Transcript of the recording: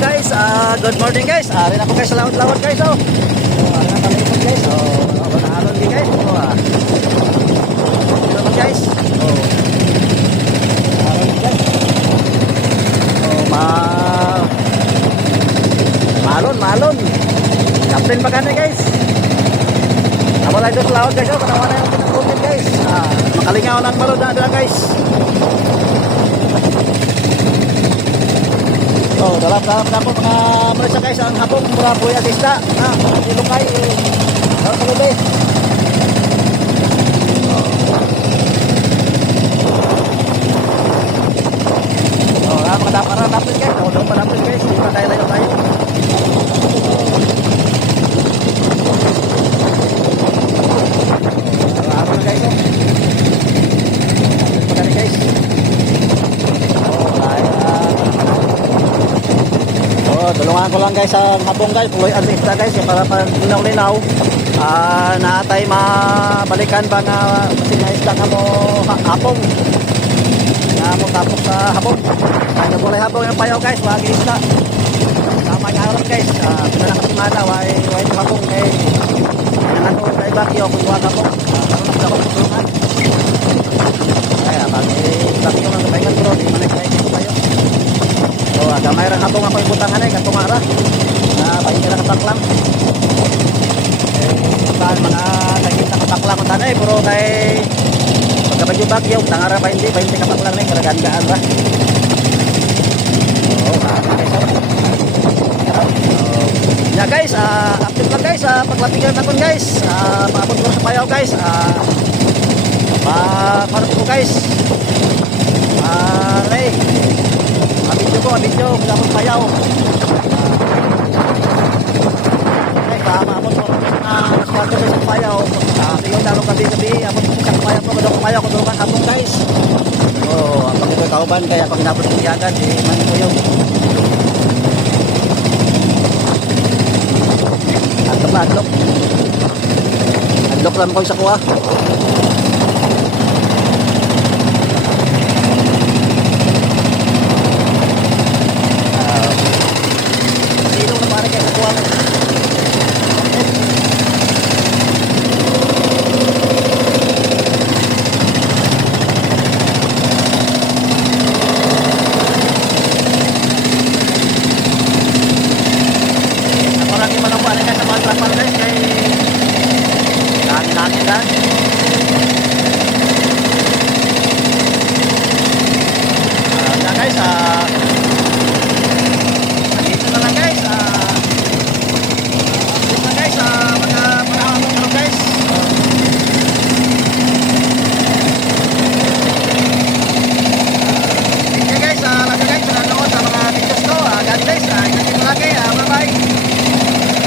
guys, ah, good morning guys. Ah, rin ako guys sa lawad-lawad guys oh. Oh, ari na palikod guys. Oh, ako na alon di guys. Oh, ah. Ito naman guys. Oh. Alon guys. Oh, ma Malon, malon. Captain pa gani guys. Amo lang doon sa lawad guys. Oh, kanawa na yung pinag guys. Ah, makalingaw ng malon na dila guys. Oh, dalam dalam dalam mga mereka guys ang hapong mura buya isda. Na, ilungay. Dalam sa gabi. Oh, ah, mga daparan natin guys. Oh, dapat natin guys. Hindi pa tayo tayo tayo. Ah, ano na guys oh. Maganda guys. Oh, kaya Tulungan ko lang guys ang habong guys, puloy ang isda guys yung para pag linaw-linaw. Ah, naatay mabalikan ba nga kasi nga isda nga mo ha- hapong. Nga mo tapos sa habong. Ano mo habong yung payaw guys, wag isda. Tama nga rin guys, ah, pila na kasimana, why why habong kay Ano ko kay Bakyo kung wag habong. Ah, Ano na ako tulungan. Kaya pag Bakyo ng kapahingan bro, di man kay dito tayo. So, aga may ra katong ako ibutangan ay katong ara. Na bayi na kataklam. Eh, kan mga nakita kataklam ang tanay puro kay pagkabagyo bagyo tangara pa hindi 20 kataklam ni karagandaan ra. Oh, ah, guys. oh. So, yeah guys, ah update lang guys, ah paglapigan natin guys. Ah paabot ko sa payaw guys. Ah pa para ko guys. Ah, Ray. Abidyo ko, abidyo, mula kong payaw. Ay, tama mo so. Ah, mas wato sa payaw. Ah, tiyo dalo gabi gabi, abot ko sa payaw ko, mula kong payaw ko tulungan habong guys. Oh, pag ito kauban kaya pag nabot ko agad, eh, man ko yung Adlok na, adlok. Adlok lang ko sa kuha. Ah, Sino na pare kayo sa kuha mo? Manubuan guys sa mga trapal guys kay dami natin guys.